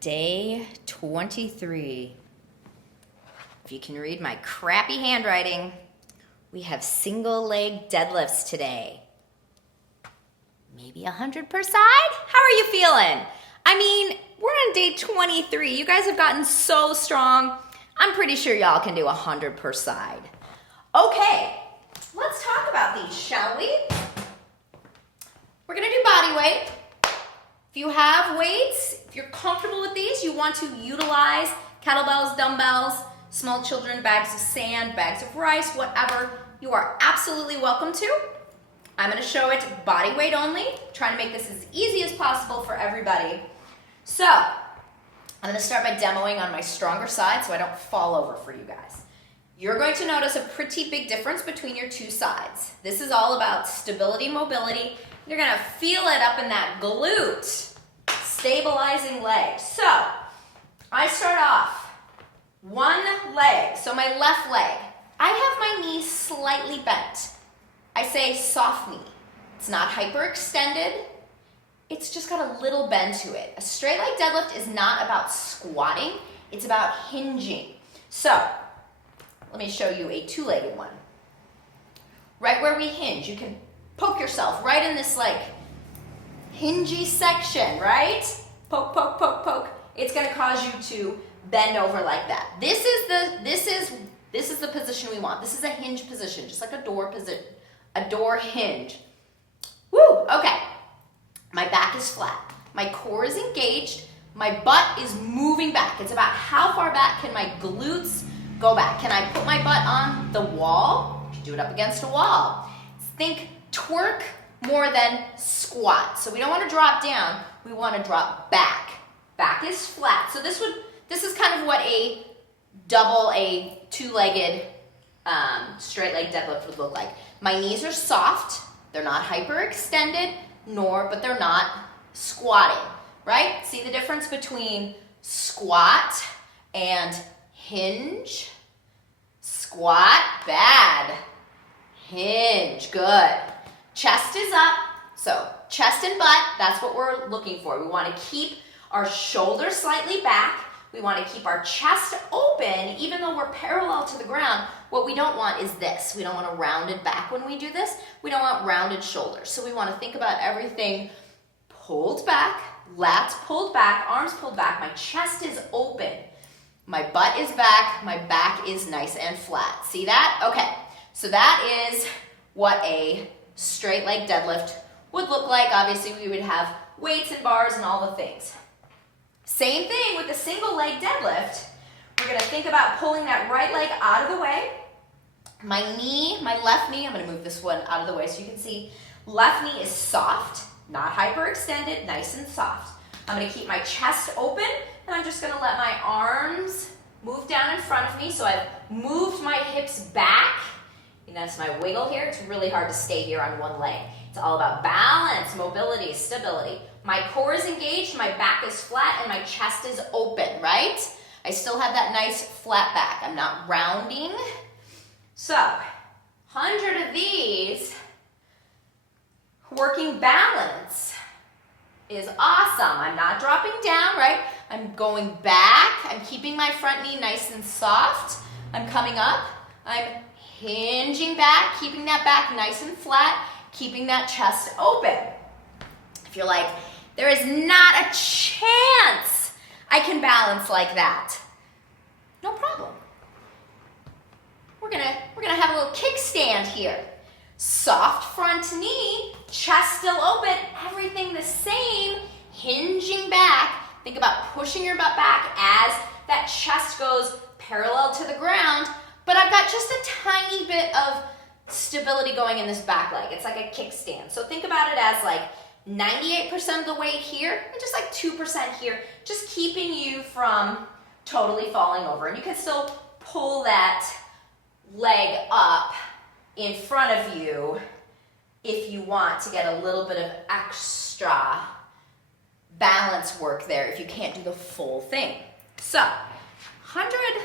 Day 23. If you can read my crappy handwriting, we have single leg deadlifts today. Maybe 100 per side? How are you feeling? I mean, we're on day 23. You guys have gotten so strong. I'm pretty sure y'all can do 100 per side. Okay, let's talk about these, shall we? We're gonna do body weight. If you have weights, if you're comfortable with these, you want to utilize kettlebells, dumbbells, small children, bags of sand, bags of rice, whatever, you are absolutely welcome to. I'm gonna show it body weight only, trying to make this as easy as possible for everybody. So, I'm gonna start by demoing on my stronger side so I don't fall over for you guys. You're going to notice a pretty big difference between your two sides. This is all about stability, mobility. You're gonna feel it up in that glute, stabilizing leg. So, I start off, one leg, so my left leg. I have my knee slightly bent. I say soft knee. It's not hyperextended. It's just got a little bend to it. A straight leg deadlift is not about squatting, it's about hinging. So, let me show you a two-legged one. Right where we hinge, you can poke yourself right in this like hingy section, right? Poke, poke, poke, poke. It's gonna cause you to bend over like that. This is the position we want. This is a hinge position, just like a door position, a door hinge. Woo, okay. My back is flat. My core is engaged. My butt is moving back. It's about how far back can my glutes go back. Can I put my butt on the wall? Do it up against a wall. Think twerk more than squat. So we don't want to drop down, we want to drop back. Back is flat. So this is kind of what a two-legged straight leg deadlift would look like. My knees are soft, they're not hyperextended, but they're not squatting, right? See the difference between squat and hinge? Squat, bad. Hinge, good. Chest is up, so chest and butt, that's what we're looking for. We want to keep our shoulders slightly back. We want to keep our chest open, even though we're parallel to the ground. What we don't want is this. We don't want a rounded back when we do this. We don't want rounded shoulders. So we want to think about everything pulled back, lats pulled back, arms pulled back. My chest is open. My butt is back. My back is nice and flat. See that? Okay. So that is what a straight leg deadlift would look like. Obviously, we would have weights and bars and all the things. Same thing with the single leg deadlift. We're gonna think about pulling that right leg out of the way. My left knee, I'm gonna move this one out of the way so you can see. Left knee is soft, not hyperextended, nice and soft. I'm gonna keep my chest open and I'm just gonna let my arms move down in front of me. So I've moved my hips back. And that's my wiggle here. It's really hard to stay here on one leg. It's all about balance, mobility, stability. My core is engaged, my back is flat, and my chest is open, right? I still have that nice flat back. I'm not rounding. So, 100 of these, working balance is awesome. I'm not dropping down, right? I'm going back. I'm keeping my front knee nice and soft. I'm coming up. I'm hinging back, keeping that back nice and flat, keeping that chest open. If you're like, there is not a chance I can balance like that, no problem. We're gonna have a little kickstand here. Soft front knee, chest still open, everything the same, hinging back. Think about pushing your butt back as that chest goes parallel to the ground, but I've got just a tiny bit of stability going in this back leg. It's like a kickstand. So think about it as like 98% of the weight here and just like 2% here, just keeping you from totally falling over. And you can still pull that leg up in front of you if you want to get a little bit of extra balance work there if you can't do the full thing. So, 100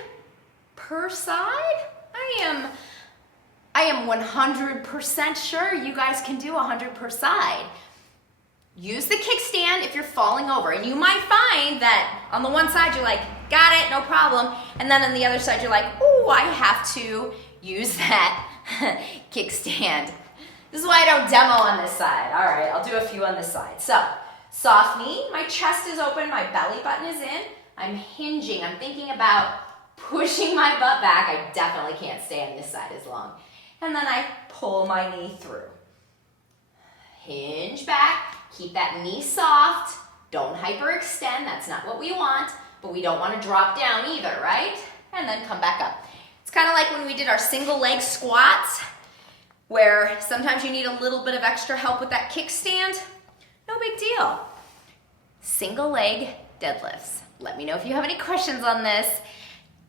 per side, I am 100% sure you guys can do 100 per side. use the kickstand if you're falling over. And you might find that on the one side you're like, got it, no problem. And then on the other side you're like, oh, I have to use that kickstand. This is why I don't demo on this side. All right, I'll do a few on this side. So, soft knee, my chest is open, my belly button is in. I'm hinging, I'm thinking about pushing my butt back. I definitely can't stay on this side as long. And then I pull my knee through. Hinge back, keep that knee soft. Don't hyperextend, that's not what we want, but we don't want to drop down either, right? And then come back up. It's kind of like when we did our single leg squats, where sometimes you need a little bit of extra help with that kickstand. No big deal. Single leg deadlifts. Let me know if you have any questions on this.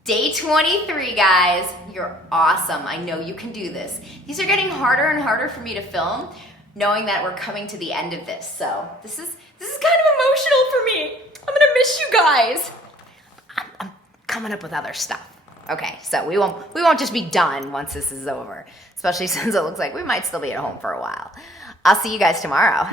Day 23, guys. You're awesome. I know you can do this. These are getting harder and harder for me to film, knowing that we're coming to the end of this. So this is kind of emotional for me. I'm gonna miss you guys. I'm coming up with other stuff. Okay, so we won't just be done once this is over, especially since it looks like we might still be at home for a while. I'll see you guys tomorrow.